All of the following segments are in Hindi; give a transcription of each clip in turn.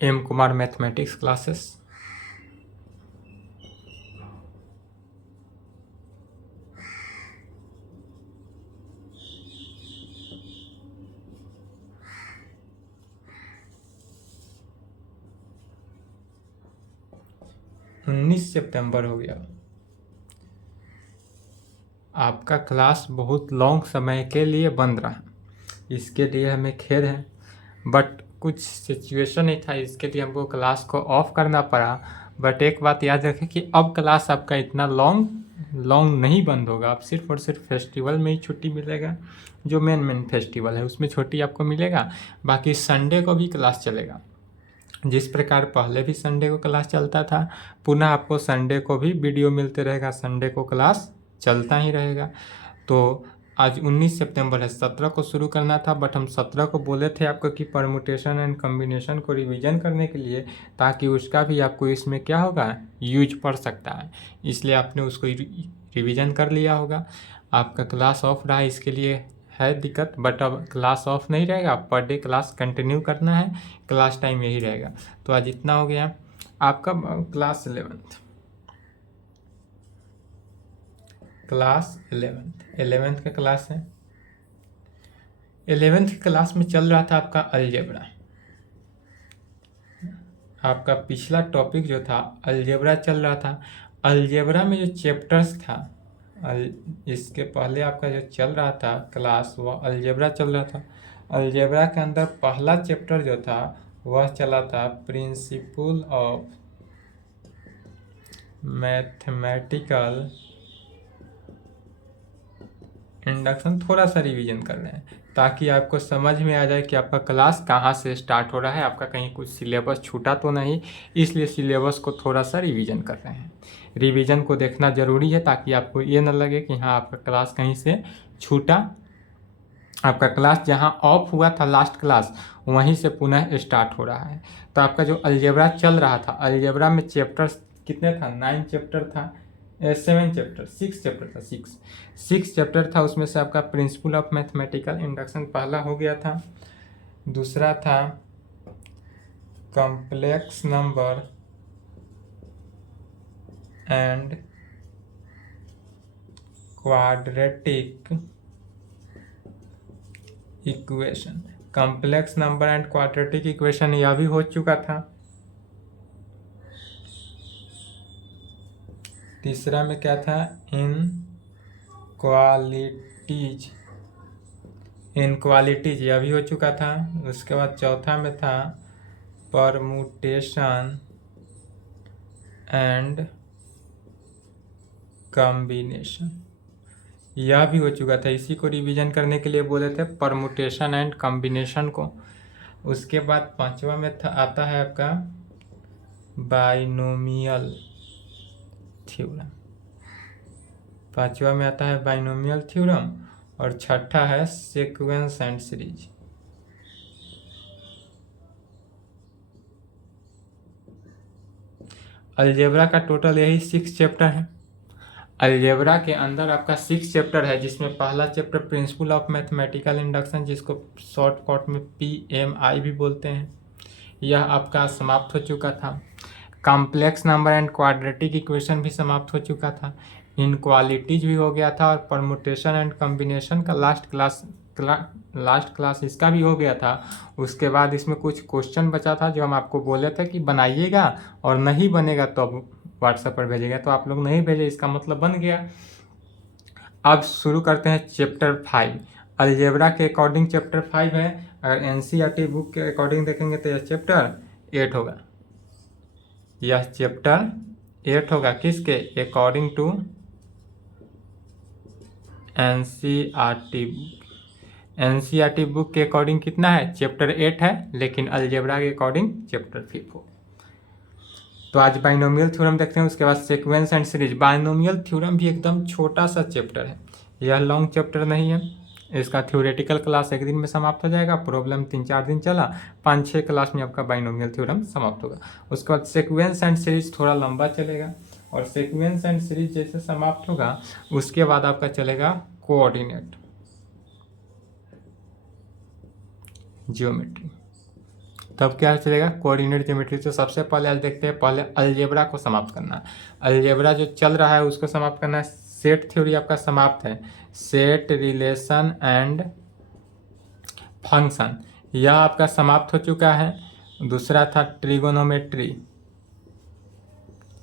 M Kumar mathematics classes. उन्नीस सितंबर हो गया। आपका क्लास बहुत लॉन्ग समय के लिए बंद रहा, इसके लिए हमें खेद है, बट कुछ सिचुएशन ही था, इसके लिए हमको क्लास को ऑफ करना पड़ा। बट एक बात याद रखें कि अब क्लास आपका इतना लॉन्ग नहीं बंद होगा। आप सिर्फ और सिर्फ फेस्टिवल में ही छुट्टी मिलेगा, जो मेन फेस्टिवल है उसमें छुट्टी आपको मिलेगा। बाकी संडे को भी क्लास चलेगा, जिस प्रकार पहले भी संडे को क्लास चलता था, पुनः आपको संडे को भी वीडियो मिलते रहेगा, संडे को क्लास चलता ही रहेगा। तो आज 19 सितंबर है, 17 को शुरू करना था, बट हम 17 को बोले थे आपको कि परमुटेशन एंड कम्बिनेशन को रिवीजन करने के लिए, ताकि उसका भी आपको इसमें क्या होगा, यूज पड़ सकता है, इसलिए आपने उसको रिवीजन कर लिया होगा। आपका क्लास ऑफ रहा, इसके लिए है दिक्कत, बट अब क्लास ऑफ नहीं रहेगा, पर डे क्लास कंटिन्यू करना है, क्लास टाइम यही रहेगा। तो आज इतना हो गया आपका क्लास 11th का क्लास है। 11th क्लास में चल रहा था आपका अलजेब्रा। आपका पिछला टॉपिक जो था अलजेब्रा चल रहा था। अलजेब्रा में जो चैप्टर्स था, इसके पहले आपका जो चल रहा था क्लास, वह अलजेब्रा चल रहा था। अलजेब्रा के अंदर पहला चैप्टर जो था वह चला था प्रिंसिपल ऑफ मैथमेटिकल इंडक्शन। थोड़ा सा रिवीजन कर रहे हैं ताकि आपको समझ में आ जाए कि आपका क्लास कहाँ से स्टार्ट हो रहा है, आपका कहीं कुछ सिलेबस छूटा तो नहीं, इसलिए सिलेबस को थोड़ा सा रिवीजन कर रहे हैं। रिवीजन को देखना ज़रूरी है ताकि आपको ये न लगे कि हाँ आपका क्लास कहीं से छूटा। आपका क्लास जहाँ ऑफ हुआ था लास्ट क्लास, वहीं से पुनः स्टार्ट हो रहा है। तो आपका जो अलजेब्रा चल रहा था, अलजेब्रा में चैप्टर्स कितने था, 9 चैप्टर था, 7 चैप्टर, 6 चैप्टर था, 6 चैप्टर था। उसमें से आपका प्रिंसिपल ऑफ मैथमेटिकल इंडक्शन पहला हो गया था। दूसरा था complex number and quadratic equation. Complex number and quadratic equation यह भी हो चुका था। तीसरा में क्या था, इनक्वालिटीज यह भी हो चुका था। उसके बाद चौथा में था परमुटेशन एंड कॉम्बिनेशन, यह भी हो चुका था। इसी को रिवीजन करने के लिए बोले थे, परमुटेशन एंड कॉम्बिनेशन को। उसके बाद पांचवा में आता है आपका बाइनोमियल थ्योरम। पांचवा में आता है बाइनोमियल थ्योरम, और छठा है सीक्वेंस एंड सीरीज। अलजेब्रा का टोटल यही 6 चैप्टर है। अलजेब्रा के अंदर आपका 6 चैप्टर है, जिसमें पहला chapter principle of mathematical induction, जिसको शॉर्टकट में PMI भी बोलते हैं, यह आपका समाप्त हो चुका था। Complex number and quadratic equation भी समाप्त हो चुका था। इनक्वालिटीज भी हो गया था, और परमुटेशन एंड कॉम्बिनेशन का लास्ट क्लास इसका भी हो गया था। उसके बाद इसमें कुछ क्वेश्चन बचा था, जो हम आपको बोले थे कि बनाइएगा, और नहीं बनेगा तो अब व्हाट्सएप पर भेजेगा, तो आप लोग नहीं भेजे, इसका मतलब बन गया। अब शुरू करते हैं चैप्टर 5। अलजेब्रा के अकॉर्डिंग चैप्टर 5 है। अगर NCERT बुक के अकॉर्डिंग देखेंगे तो यह चैप्टर 8 होगा। यह चैप्टर 8 होगा, किसके according to NCERT book. NCERT book के अकॉर्डिंग कितना है, चैप्टर 8 है, लेकिन अलजेब्रा के अकॉर्डिंग चैप्टर 5 हो। तो आज बाइनोमियल थ्योरम देखते हैं, उसके बाद sequence and series. Binomial theorem भी एकदम छोटा सा चैप्टर है, यह लॉन्ग चैप्टर नहीं है। इसका थ्योरेटिकल क्लास एक दिन में समाप्त हो जाएगा, प्रॉब्लम 3-4 दिन चला, 5-6 क्लास में आपका बाइनोमियल थ्योरम समाप्त होगा। उसके बाद सीक्वेंस एंड सीरीज थोड़ा लंबा चलेगा, और सीक्वेंस एंड सीरीज जैसे समाप्त होगा उसके बाद आपका चलेगा कोऑर्डिनेट ज्योमेट्री। तब क्या चलेगा, कोऑर्डिनेट ज्योमेट्री। तो सबसे पहले आज देखते हैं, पहले अलजेब्रा को समाप्त करना है। अलजेब्रा जो चल रहा है उसको समाप्त करना है। सेट थ्योरी आपका समाप्त है, सेट, रिलेशन एंड फंक्शन, यह आपका समाप्त हो चुका है। दूसरा था ट्रिगोनोमेट्री,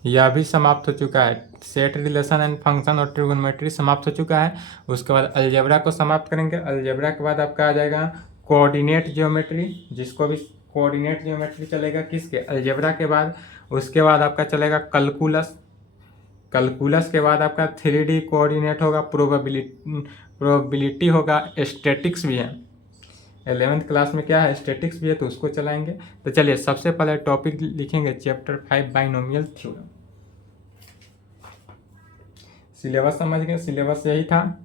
यह भी समाप्त हो चुका है। सेट, रिलेशन एंड फंक्शन और ट्रिगोनोमेट्री समाप्त हो चुका है। उसके बाद अलजेब्रा को समाप्त करेंगे। अलजेब्रा के बाद आपका आ जाएगा कोऑर्डिनेट ज्योमेट्री, जिसको भी कोऑर्डिनेट ज्योमेट्री चलेगा किसके, अलजेब्रा के बाद। उसके बाद आपका चलेगा कैलकुलस। कैलकुलस के बाद आपका 3D कोऑर्डिनेट होगा, प्रोबेबिलिटी होगा, स्टैटिक्स भी है। 11th क्लास में क्या है, स्टैटिक्स भी है, तो उसको चलाएंगे। तो चलिए सबसे पहले टॉपिक लिखेंगे चैप्टर 5 बाइनोमियल थ्योरम। सिलेबस समझ गए, सिलेबस यही था,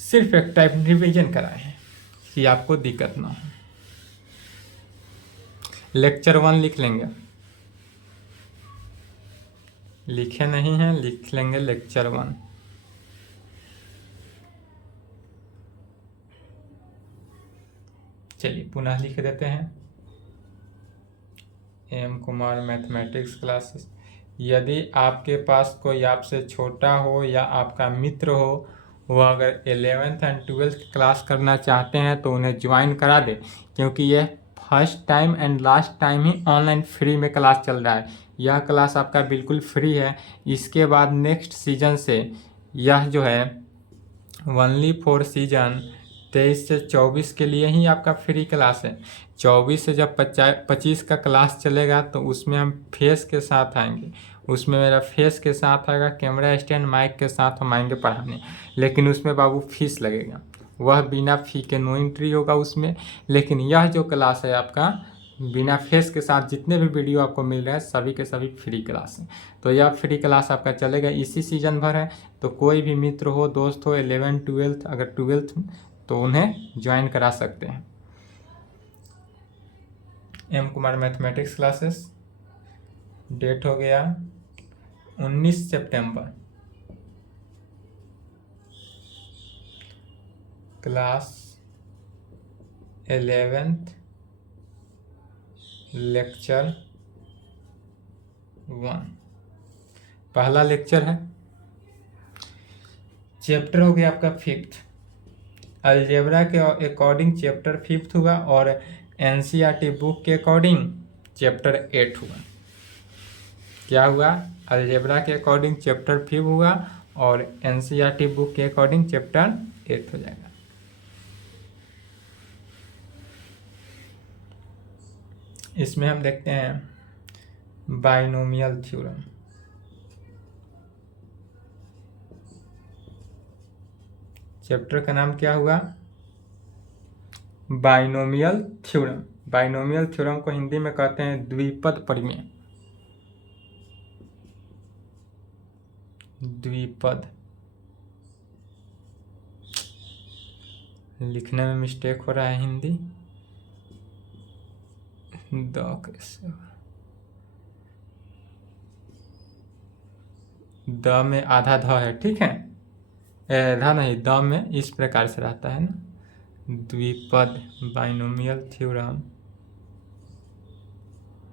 सिर्फ एक टाइप रिवीजन कराए हैं कि आपको दिक्कत ना हो। लेक्चर 1 लिख लेंगे, लिखे नहीं हैं, लिख लेंगे लेक्चर 1। चलिए पुनः लिख देते हैं, एम कुमार मैथमेटिक्स क्लासेस। यदि आपके पास कोई आपसे छोटा हो या आपका मित्र हो, वह अगर 11th एंड 12th क्लास करना चाहते हैं तो उन्हें ज्वाइन करा दें, क्योंकि यह first time and last time he online free में क्लास चल रहा है। यह क्लास आपका बिल्कुल फ्री है। इसके बाद नेक्स्ट सीजन से यह जो है ओनली फॉर सीजन 23 से 24 के लिए ही आपका फ्री क्लास है। 24 से जब 25 का क्लास चलेगा तो उसमें हम फेस के साथ आएंगे, उसमें मेरा फेस के साथ आएगा, कैमरा स्टैंड माइक के साथ हम आएंगे पढ़ाने। लेकिन उसमें बाबू फीस लगेगा, वह बिना फी के नो एंट्री होगा उसमें। लेकिन यह जो क्लास है आपका बिना फेस के साथ, जितने भी वीडियो आपको मिल रहे हैं सभी के सभी फ्री क्लास हैं। तो यह फ्री क्लास आपका चलेगा इसी सीजन भर है। तो कोई भी मित्र हो, दोस्त हो, 11 12 अगर 12th तो उन्हें ज्वाइन करा सकते हैं। M Kumar mathematics classes, date हो गया 19 सितंबर। क्लास 11th लेक्चर 1 पहला लेक्चर है। चैप्टर हो गया आपका 5th, अलजेब्रा के अकॉर्डिंग चैप्टर 5th हुआ, और एनसीईआरटी बुक के अकॉर्डिंग चैप्टर 8 हुआ। क्या हुआ, अलजेब्रा के अकॉर्डिंग चैप्टर 5 हुआ और एनसीईआरटी बुक के अकॉर्डिंग चैप्टर 8 हो जाएगा। इसमें हम देखते हैं बाइनोमियल थ्योरम। चैप्टर का नाम क्या हुआ, बाइनोमियल थ्योरम। बाइनोमियल थ्योरम को हिंदी में कहते हैं द्विपद प्रमेय। द्विपद, लिखने में मिस्टेक हो रहा है हिंदी, द में आधा ध है, ठीक है, ध नहीं, द में इस प्रकार से रहता है ना, द्विपद बाइनोमियल थ्योरम।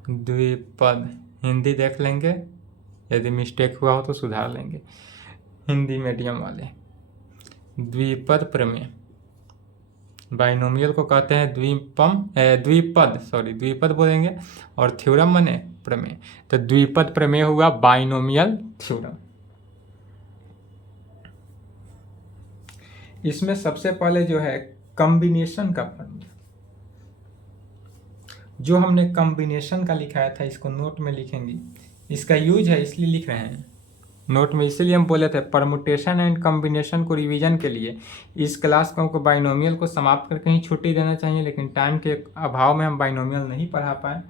द्विपद हिंदी देख लेंगे, यदि मिस्टेक हुआ हो तो सुधार लेंगे, हिंदी मीडियम वाले। द्विपद प्रमेय, बाइनोमियल को कहते हैं द्विपद बोलेंगे, और थ्योरम माने प्रमेय। तो द्विपद प्रमेय हुआ बाइनोमियल थ्योरम। इसमें सबसे पहले जो है कॉम्बिनेशन का फॉर्मूला, जो हमने कॉम्बिनेशन का लिखाया था इसको नोट में लिखेंगे, इसका यूज है इसलिए लिख रहे हैं नोट में। इसीलिए हम बोले थे परमुटेशन एंड कॉम्बिनेशन को रिवीजन के लिए इस क्लास को हमको बाइनोमियल को समाप्त करके ही छुट्टी देना चाहिए, लेकिन टाइम के अभाव में हम बाइनोमियल नहीं पढ़ा पाए,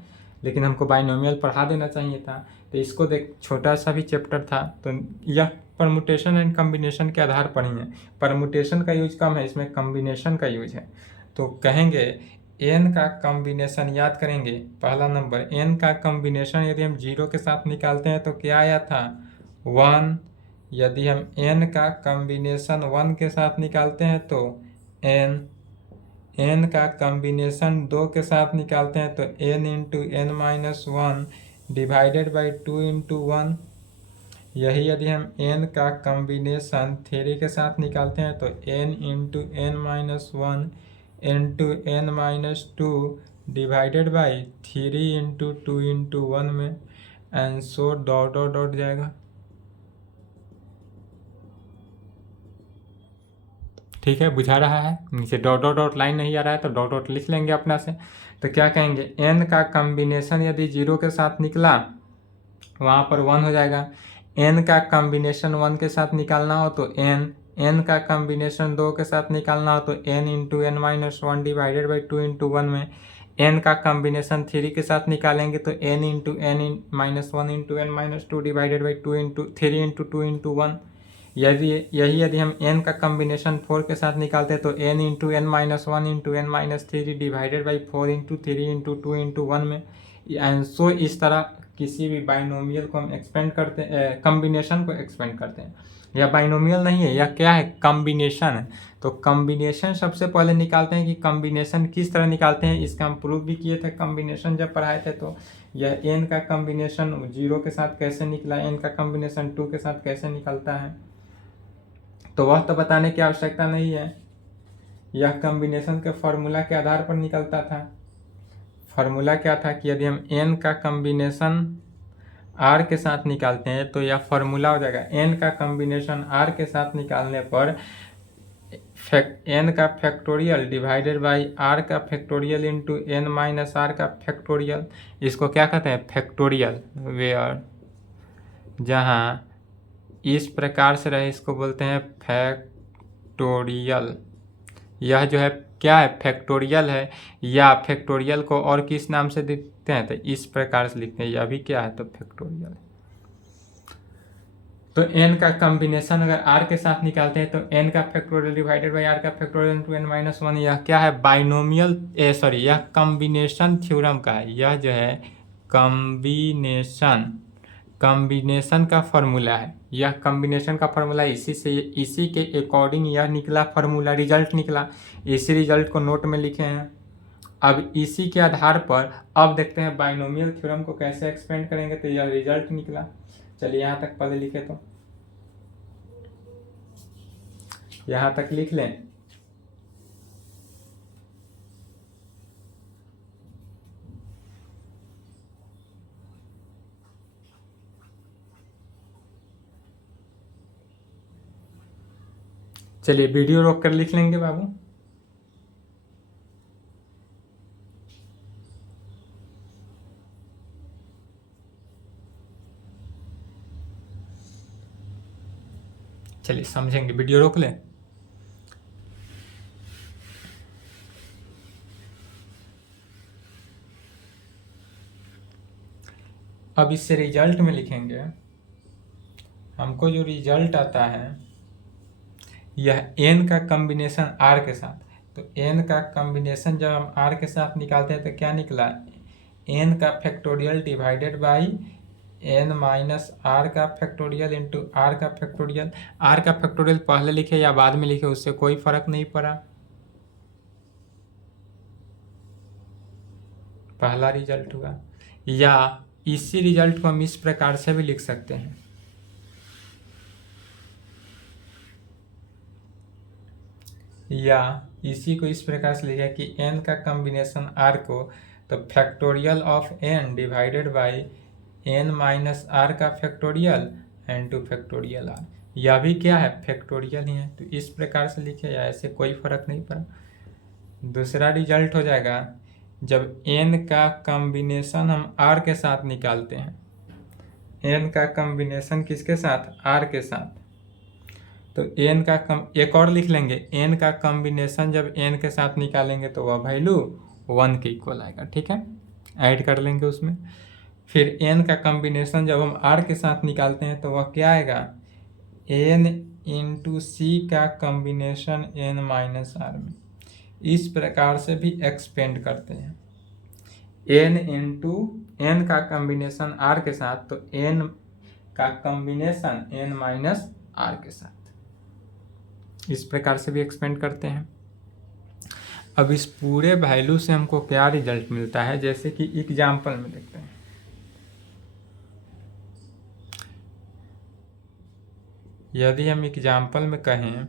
लेकिन हमको बाइनोमियल पढ़ा देना चाहिए था। तो इसको देख, छोटा सा भी चैप्टर था, तो यह परमुटेशन एंड कॉम्बिनेशन के आधार पर ही है। परमुटेशन का यूज कम है, इसमें कॉम्बिनेशन का यूज है। तो कहेंगे एन का कॉम्बिनेशन, याद करेंगे पहला नंबर एन का कॉम्बिनेशन यदि हम 0 के साथ निकालते हैं तो क्या आया था 1। यदि हम n का कॉम्बिनेशन 1 के साथ निकालते हैं तो n, n का कम्बिनेशन 2 के साथ निकालते हैं तो n into n minus 1 divided by 2 into 1। यही यदि हम n का कम्बिनेशन 3 के साथ निकालते हैं तो n into n minus 1 into n minus 2 divided by 3 into 2 into 1 में, and so dot dot dot जाएगा। ठीक है, बुझा रहा है। नीचे डॉट डॉट डॉट लाइन नहीं आ रहा है तो डॉट डॉट लिख लेंगे अपना से। तो क्या कहेंगे, n का कम्बिनेशन यदि 0 के साथ निकला वहाँ पर 1 हो जाएगा। n का कम्बिनेशन 1 के साथ निकालना हो तो n का कम्बिनेशन 2 के साथ निकालना हो तो n into n minus 1 divided by 2 into 1 में, n का कम्बिनेशन 3 के साथ निकालेंगे तो n into n minus 1 into n minus 2 divided by 2 into 3 into 2 into 1। यदि हम n का कम्बिनेशन 4 के साथ निकालते हैं तो n into n minus 1 into n minus 3 divided by 4 into 3 into 2 into 1 में। एंड सो इस तरह किसी भी बाइनोमियल को हम एक्सपेंड करते हैं, कम्बिनेशन को एक्सपेंड करते हैं। या बाइनोमियल नहीं है, या क्या है, कम्बिनेशन है। तो कम्बिनेशन सबसे पहले निकालते हैं कि कम्बिनेशन किस तरह निकालते हैं, इसका हम प्रूफ भी किए थे कम्बिनेशन जब पढ़ाए थे। तो यह n का कम्बिनेशन 0 के साथ कैसे निकला, n का कम्बिनेशन 2 के साथ कैसे निकलता है, तो वह तो बताने की आवश्यकता नहीं है। यह कम्बिनेशन के फॉर्मूला के आधार पर निकलता था। फॉर्मूला क्या था कि यदि हम n का कम्बिनेशन r के साथ निकालते हैं तो यह फॉर्मूला हो जाएगा, n का कम्बिनेशन r के साथ निकालने पर n का फैक्टोरियल डिवाइडेड बाई r का factorial into n minus r का फैक्टोरियल। इसको क्या कहते हैं, फैक्टोरियल। वेयर जहाँ इस प्रकार से रहे इसको बोलते हैं फैक्टोरियल। यह जो है क्या है, फैक्टोरियल है। या फैक्टोरियल को और किस नाम से लिखते हैं तो इस प्रकार से लिखते हैं, यह भी क्या है तो फैक्टोरियल। तो n का कम्बिनेशन अगर r के साथ निकालते हैं तो n का फैक्टोरियल डिवाइडेड बाई r का फैक्टोरियल इंटू n माइनस 1। यह क्या है, बाइनोमियल यह कम्बिनेशन थ्योरम का है। यह जो है कम्बिनेशन का फॉर्मूला है। यह कम्बिनेशन का फॉर्मूला इसी के अकॉर्डिंग यह निकला फॉर्मूला, रिजल्ट निकला। इसी रिजल्ट को नोट में लिखे हैं। अब इसी के आधार पर अब देखते हैं बाइनोमियल थ्योरम को कैसे एक्सपेंड करेंगे। तो यह रिजल्ट निकला। चलिए यहाँ तक पहले लिखे, तो यहाँ तक लिख लें। चलिए वीडियो रोक कर लिख लेंगे बाबू। चलिए समझेंगे, वीडियो रोक लें। अब इससे रिजल्ट में लिखेंगे, हमको जो रिजल्ट आता है यह n का कम्बिनेशन r के साथ। तो n का कम्बिनेशन जब हम r के साथ निकालते हैं तो क्या निकला, n का factorial divided by n minus r का फैक्टोरियल इंटू r का फैक्टोरियल। r का फैक्टोरियल पहले लिखे या बाद में लिखे उससे कोई फर्क नहीं पड़ा, पहला रिजल्ट हुआ। या इसी रिजल्ट को हम इस प्रकार से भी लिख सकते हैं, या इसी को इस प्रकार से लिखा कि n का कम्बिनेशन r को तो factorial of n divided by n minus r का factorial and two factorial r। यह भी क्या है, फैक्टोरियल ही है। तो इस प्रकार से लिखे या ऐसे कोई फर्क नहीं पड़ा। दूसरा रिजल्ट हो जाएगा जब n का कम्बिनेशन हम r के साथ निकालते हैं, n का कम्बिनेशन किसके साथ, r के साथ। तो n का एक और लिख लेंगे, n का कम्बिनेशन जब n के साथ निकालेंगे तो वह वैल्यू 1 के इक्वल आएगा। ठीक है, ऐड कर लेंगे उसमें। फिर n का कम्बिनेशन जब हम r के साथ निकालते हैं तो वह क्या आएगा, n इंटू सी का कम्बिनेशन n माइनस r में। इस प्रकार से भी एक्सपेंड करते हैं। n इंटू n का कम्बिनेशन r के साथ तो n का कम्बिनेशन n माइनस r के साथ, इस प्रकार से भी एक्सपेंड करते हैं। अब इस पूरे वैल्यू से हमको क्या रिजल्ट मिलता है, जैसे कि एग्जाम्पल में देखते हैं। यदि हम एग्जाम्पल में कहें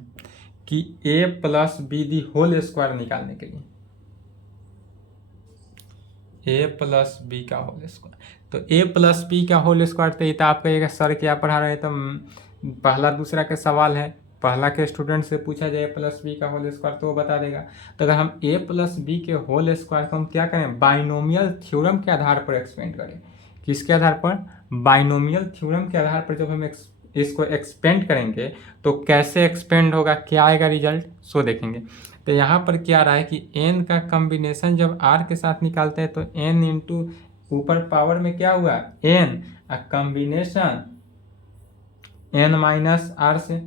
कि a plus B the whole square निकालने के लिए, a प्लस बी का होल स्क्वायर, तो a प्लस बी का होल स्क्वायर, तो ये तो आप कहिएगा सर क्या पढ़ा रहे हैं, तो पहला दूसरा का सवाल है, पहला के स्टूडेंट से पूछा जाए a प्लस बी का होल स्क्वायर तो वो बता देगा। तो अगर हम a प्लस बी के होल स्क्वायर को हम क्या करें, बाइनोमियल थ्योरम के आधार पर एक्सपेंड करें। किसके आधार पर, बाइनोमियल थ्योरम के आधार पर जब हम इसको एक्सपेंड करेंगे तो कैसे एक्सपेंड होगा, क्या आएगा रिजल्ट, सो देखेंगे। तो यहाँ पर क्या रहा है कि n का कम्बिनेशन जब r के साथ निकालते हैं तो n इंटू ऊपर पावर में क्या हुआ n, combination n minus r से,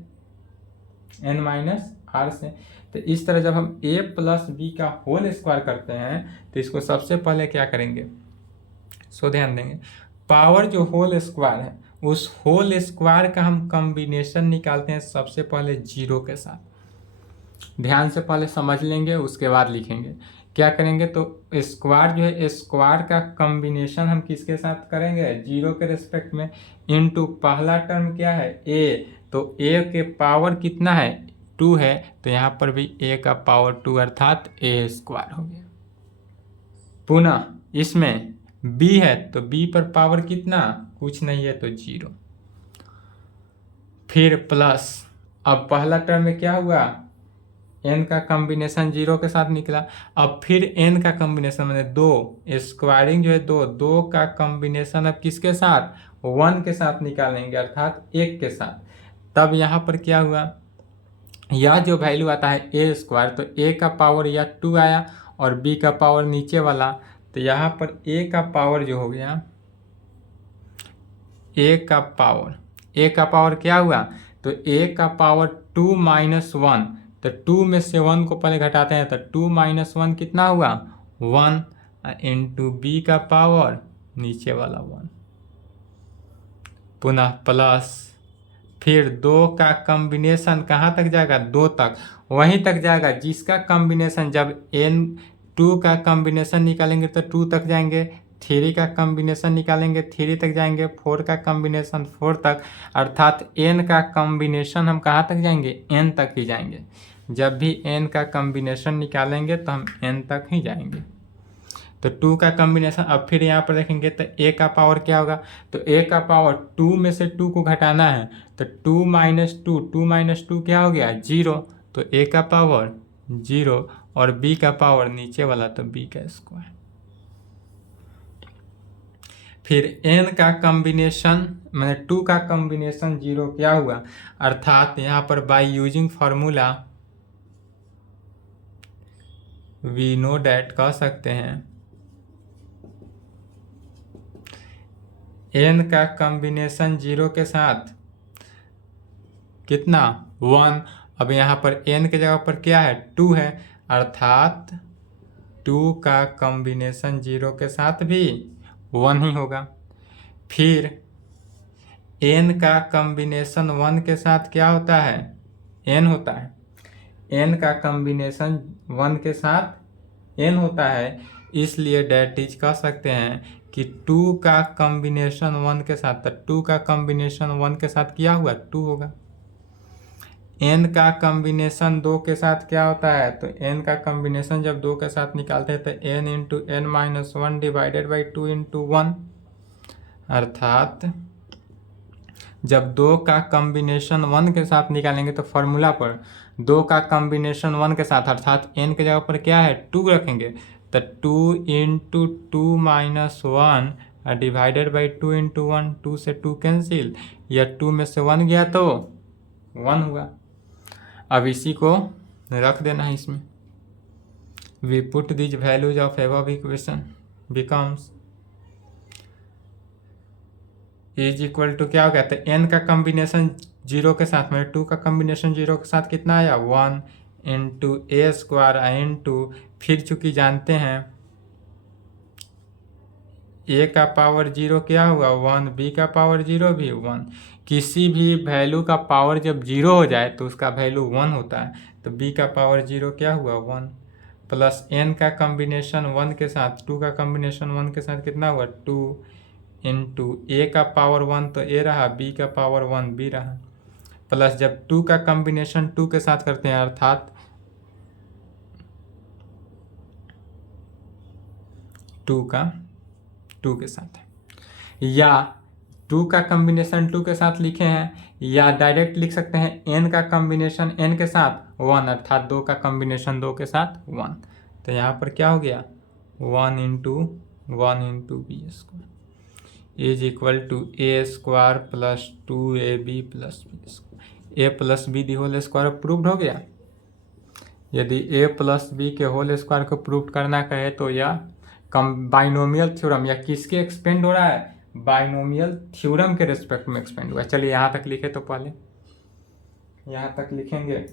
n माइनस आर से। तो इस तरह जब हम a प्लस बी का होल स्क्वायर करते हैं तो इसको सबसे पहले क्या करेंगे, सो ध्यान देंगे, पावर जो होल स्क्वायर है उस होल स्क्वायर का हम कॉम्बिनेशन निकालते हैं सबसे पहले जीरो के साथ। ध्यान से पहले समझ लेंगे उसके बाद लिखेंगे। क्या करेंगे, तो स्क्वायर जो है स्क्वायर का कॉम्बिनेशन हम किसके साथ करेंगे, जीरो के रिस्पेक्ट में, इनटू पहला टर्म क्या है a, तो a के पावर कितना है 2 है, तो यहाँ पर भी a का पावर 2 अर्थात a स्क्वायर हो गया। पुनः इसमें b है तो b पर पावर कितना, कुछ नहीं है तो 0, फिर प्लस, अब पहला टर्म में क्या हुआ n का कॉम्बिनेशन 0 के साथ निकला, अब फिर n का कॉम्बिनेशन मैंने 2, स्क्वायरिंग जो है 2 का कॉम्बिनेशन अब किसके साथ 1 के साथ निकालेंगे अर्थात 1 के साथ। तब यहाँ पर क्या हुआ, यह जो वैल्यू आता है a स्क्वायर, तो a का पावर या 2 आया और b का पावर नीचे वाला, तो यहाँ पर a का पावर जो हो गया, a का पावर क्या हुआ, तो a का पावर 2 माइनस 1, तो 2 में से 1 को पहले घटाते हैं तो 2 माइनस 1 कितना हुआ 1, इंटू बी का पावर नीचे वाला 1, पुनः प्लस, फिर 2 का कॉम्बिनेशन कहाँ तक जाएगा 2 तक, वहीं तक जाएगा जिसका कॉम्बिनेशन जब n 2 का कॉम्बिनेशन निकालेंगे तो 2 तक जाएंगे, 3 का कॉम्बिनेशन निकालेंगे 3 तक जाएंगे, 4 का कॉम्बिनेशन 4 तक, अर्थात n का कॉम्बिनेशन हम कहाँ तक जाएंगे n तक ही जाएंगे। जब भी n का कॉम्बिनेशन निकालेंगे तो हम n तक ही जाएंगे। तो 2 का कॉम्बिनेशन, अब फिर यहाँ पर देखेंगे तो a का पावर क्या होगा, तो a का पावर 2 में से 2 को घटाना है तो 2 माइनस 2 क्या हो गया 0, तो a का पावर 0 और b का पावर नीचे वाला तो b का स्क्वायर। फिर n का कॉम्बिनेशन मैंने 2 का कॉम्बिनेशन 0 क्या हुआ, अर्थात यहाँ पर by using formula we know that कह सकते हैं n का कॉम्बिनेशन 0 के साथ कितना 1, अब यहाँ पर n के जगह पर क्या है 2 है, अर्थात 2 का कॉम्बिनेशन 0 के साथ भी 1 ही होगा। फिर n का कॉम्बिनेशन 1 के साथ क्या होता है n होता है, n का कॉम्बिनेशन 1 के साथ n होता है, इसलिए डैट इज कह सकते हैं कि 2 का कॉम्बिनेशन 1 के साथ, तो 2 का कॉम्बिनेशन 1 के साथ क्या हुआ 2 होगा। n का कॉम्बिनेशन 2 के साथ क्या होता है, तो n का कॉम्बिनेशन जब 2 के साथ निकालते हैं तो n into n minus 1 divided by 2 into 1, अर्थात जब 2 का कॉम्बिनेशन 1 के साथ निकालेंगे तो फॉर्मूला पर 2 का कॉम्बिनेशन 1 के साथ अर्थात n के जगह पर क्या है 2 रखेंगे, तो 2 into 2 minus 1 divided by 2 into 1, 2 से 2 कैंसिल, या 2 में से 1 गया तो 1 हुआ। अब इसी को रख देना है इसमें, we put this values of above equation becomes is equal to क्या हो गया, तो n का कॉम्बिनेशन 0 के साथ में 2 का कॉम्बिनेशन 0 के साथ कितना आया 1 इंटू ए स्क्वायर इंटू, फिर चूंकि जानते हैं a का पावर 0 क्या हुआ 1, b का पावर 0 भी 1, किसी भी वैल्यू का पावर जब 0 हो जाए तो उसका वैल्यू 1 होता है, तो b का पावर 0 क्या हुआ 1, प्लस एन का कॉम्बिनेशन 1 के साथ, 2 का कॉम्बिनेशन 1 के साथ कितना हुआ 2 इंटू ए का पावर 1 तो ए रहा, बी का पावर 1 बी रहा, प्लस जब 2 का कॉम्बिनेशन 2 के साथ करते हैं अर्थात 2 के साथ, या 2 का कॉम्बिनेशन 2 के साथ लिखे हैं, या डायरेक्ट लिख सकते हैं n का कॉम्बिनेशन n के साथ 1 अर्थात 2 का कॉम्बिनेशन 2 के साथ 1। तो यहाँ पर क्या हो गया 1 into b square is equal to a square plus 2ab plus b square. A plus B the whole square proved हो गया। यदि ए प्लस बी के होल स्क्वायर को प्रूव करना कहे तो यह बाइनोमियल थ्योरम या किसके एक्सपेंड हो रहा है, बाइनोमियल थ्योरम के रिस्पेक्ट में एक्सपेंड हुआ। चलिए यहाँ तक लिखे तो पहले यहाँ तक लिखेंगे।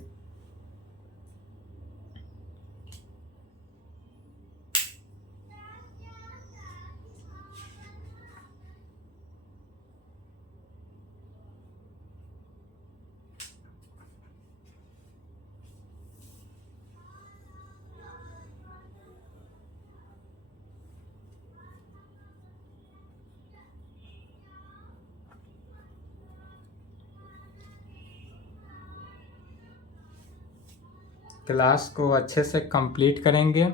क्लास को अच्छे से कंप्लीट करेंगे।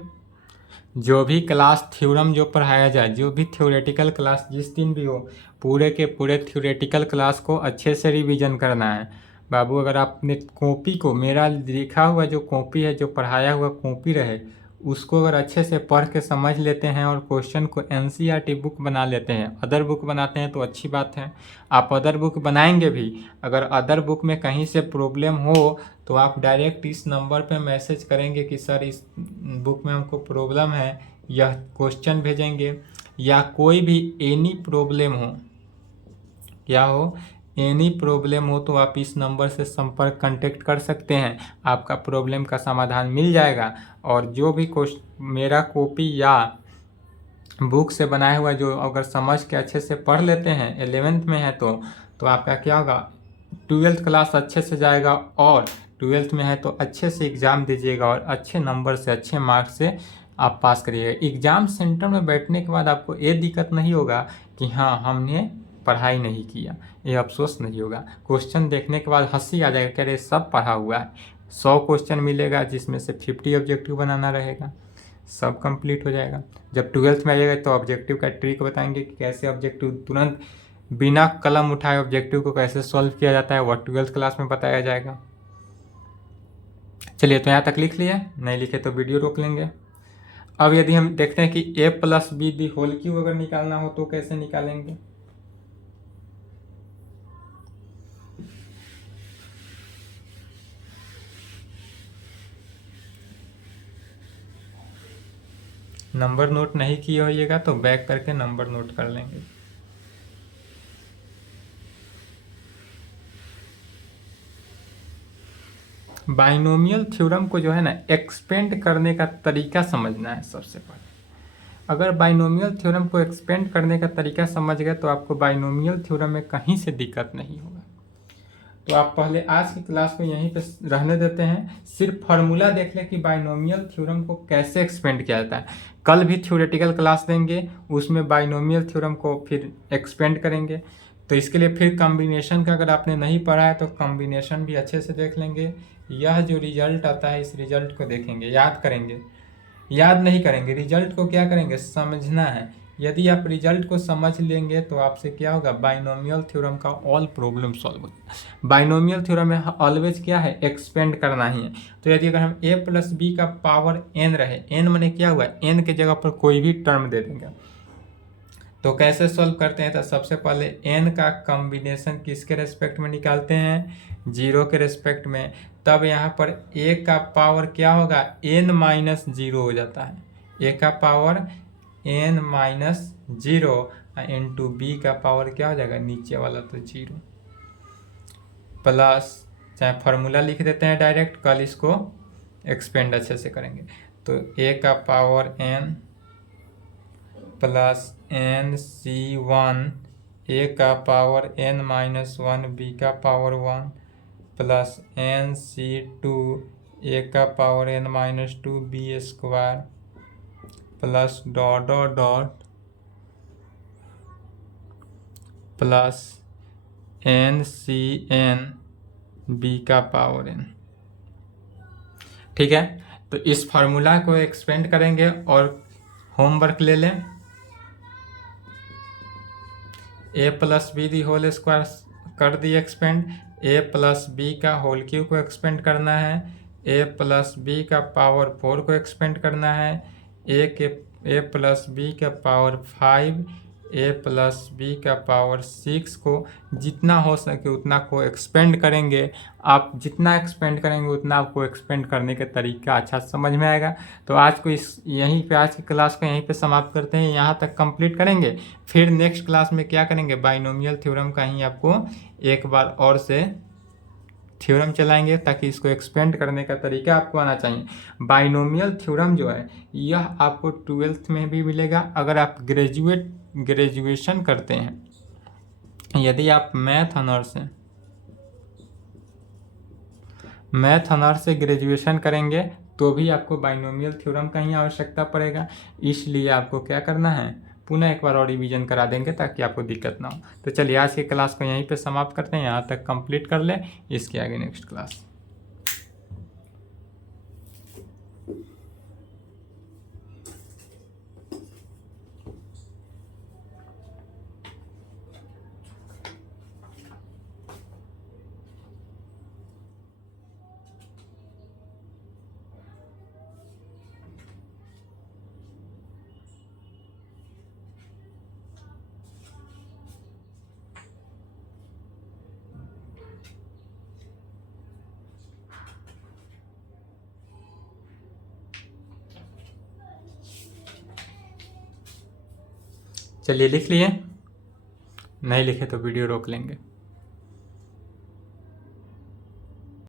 जो भी क्लास थ्योरम जो पढ़ाया जाए, जो भी थ्योरेटिकल क्लास जिस दिन भी हो, पूरे के पूरे थ्योरेटिकल क्लास को अच्छे से रिवीजन करना है बाबू। अगर आपने कॉपी को, मेरा लिखा हुआ जो कॉपी है, जो पढ़ाया हुआ कॉपी रहे, उसको अगर अच्छे से पढ़ के समझ लेते हैं और क्वेश्चन को एनसीईआरटी बुक बना लेते हैं, अदर बुक बनाते हैं तो अच्छी बात है। आप अदर बुक बनाएंगे भी, अगर अदर बुक में कहीं से प्रॉब्लम हो तो आप डायरेक्ट इस नंबर पे मैसेज करेंगे कि सर इस बुक में हमको प्रॉब्लम है, यह क्वेश्चन भेजेंगे। या कोई भी एनी प्रॉब्लम हो, क्या हो, एनी प्रॉब्लम हो तो आप इस नंबर से संपर्क कांटेक्ट कर सकते हैं, आपका प्रॉब्लम का समाधान मिल जाएगा। और जो भी मेरा कॉपी या बुक से बनाया हुआ जो अगर समझ के अच्छे से पढ़ लेते हैं, 11th में है तो आपका क्या होगा, 12th क्लास अच्छे से जाएगा, और 12th में है तो अच्छे से एग्ज़ाम दीजिएगा और अच्छे नंबर से, अच्छे मार्क्स से आप पास करिएगा। एग्ज़ाम सेंटर में बैठने के बाद आपको ये दिक्कत नहीं होगा कि हाँ हमने पढ़ाई नहीं किया, ये अफसोस नहीं होगा। क्वेश्चन देखने के बाद हंसी आ जाएगा, कह रहे सब पढ़ा हुआ है। 100 क्वेश्चन मिलेगा जिसमें से 50 ऑब्जेक्टिव बनाना रहेगा, सब कंप्लीट हो जाएगा। जब 12th में आइएगा तो ऑब्जेक्टिव का ट्रिक बताएंगे कि कैसे ऑब्जेक्टिव तुरंत बिना कलम उठाए ऑब्जेक्टिव को कैसे सॉल्व किया जाता है, वह 12th क्लास में बताया जाएगा। चलिए तो यहाँ तक लिख लिए, नहीं लिखे तो वीडियो रोक लेंगे। अब यदि हम देखते हैं कि a plus B the whole cube अगर निकालना हो तो कैसे निकालेंगे। नंबर नोट नहीं किए होइएगा तो बैक करके नंबर नोट कर लेंगे। बाइनोमियल थ्योरम को जो है ना एक्सपेंड करने का तरीका समझना है सबसे पहले। अगर बाइनोमियल थ्योरम को एक्सपेंड करने का तरीका समझ गए तो आपको बाइनोमियल थ्योरम में कहीं से दिक्कत नहीं होगा। तो आप पहले आज की क्लास को यहीं पे रहने देते हैं, सिर्फ फार्मूला देख लें कि बाइनोमियल थ्योरम को कैसे एक्सपेंड किया जाता है। कल भी थ्योरेटिकल क्लास देंगे, उसमें बाइनोमियल थ्योरम को फिर एक्सपेंड करेंगे। तो इसके लिए फिर कॉम्बिनेशन का अगर आपने नहीं पढ़ा है तो कॉम्बिनेशन भी अच्छे से देख लेंगे। यह जो रिजल्ट आता है इस रिजल्ट को देखेंगे, याद करेंगे, याद नहीं करेंगे, रिजल्ट को क्या करेंगे, समझना है। यदि आप रिजल्ट को समझ लेंगे तो आपसे क्या होगा, बाइनोमियल थ्योरम का ऑल प्रॉब्लम सॉल्व होगा। बाइनोमियल थ्योरम में ऑलवेज क्या है, एक्सपेंड करना ही है। तो यदि अगर हम a प्लस बी का पावर n रहे, n मैंने क्या हुआ, n के जगह पर कोई भी टर्म दे देंगे, तो कैसे सॉल्व करते हैं। तो सबसे पहले n का कॉम्बिनेशन किसके रेस्पेक्ट में निकालते हैं, 0 के रेस्पेक्ट में। तब यहाँ पर a का पावर क्या होगा, n माइनस 0 हो जाता है, a का power n minus 0 into b का पावर क्या हो जाएगा, नीचे वाला तो 0, प्लस, चाहे फार्मूला लिख देते हैं डायरेक्ट, कल इसको एक्सपेंड अच्छे से करेंगे। तो a का power n plus NC1, a का पावर n माइनस 1, बी का पावर 1 प्लस NC2, ए का power n minus 2 b square plus dot dot dot plus n c n b का पावर n। ठीक है, तो इस फार्मूला को एक्सपेंड करेंगे और होमवर्क ले लें। A plus B the whole square कर दी एक्सपेंड, ए प्लस बी का होल क्यूब को एक्सपेंड करना है, ए प्लस बी का पावर 4 को एक्सपेंड करना है, ए प्लस बी का पावर 5, ए प्लस बी का पावर 6 को जितना हो सके उतना को एक्सपेंड करेंगे। आप जितना एक्सपेंड करेंगे उतना आपको एक्सपेंड करने का तरीका अच्छा समझ में आएगा। तो आज को यहीं पे आज की क्लास को यहीं पे समाप्त करते हैं, यहाँ तक कंप्लीट करेंगे। फिर नेक्स्ट क्लास में क्या करेंगे, बाइनोमियल थ्योरम का ही आपको एक बार और से थ्योरम चलाएंगे ताकि इसको एक्सपेंड करने का तरीका आपको आना चाहिए। बाइनोमियल थ्योरम जो है यह आपको 12th में भी मिलेगा। अगर आप ग्रेजुएशन करते हैं, यदि आप मैथ ऑनर्स से ग्रेजुएशन करेंगे तो भी आपको बाइनोमियल थ्योरम का ही आवश्यकता पड़ेगा। इसलिए आपको क्या करना है, पुनः एक बार और रिवीजन करा देंगे ताकि आपको दिक्कत ना हो। तो चलिए आज की क्लास को यहीं पे समाप्त करते हैं, यहाँ तक कंप्लीट कर लें, इसके आगे नेक्स्ट क्लास। चलिए लिख लिए, नहीं लिखे तो वीडियो रोक लेंगे।